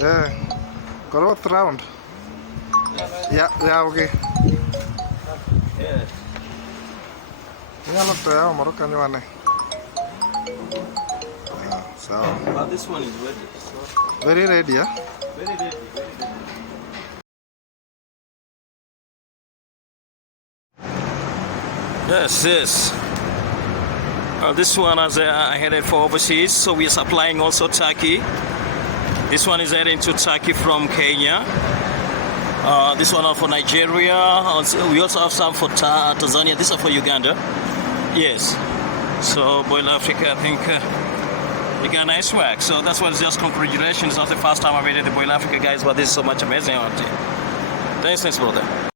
Yeah. Go round. Yeah, okay. Yeah. Nyalo to yao moro kanyo ane. So. This one is ready. So Very ready, yeah? very ready. Very ready. Yes. This one is headed for overseas, so we are supplying also Turkey. This one is heading to Turkey from Kenya. This one are for Nigeria. We also have some for Tanzania. These are for Uganda. Yes. So Boil Africa, I think you got a nice work. So that's why it's just congratulations. It's not the first time I made it, the Boil Africa guys, but this is so much amazing. Thanks, brother.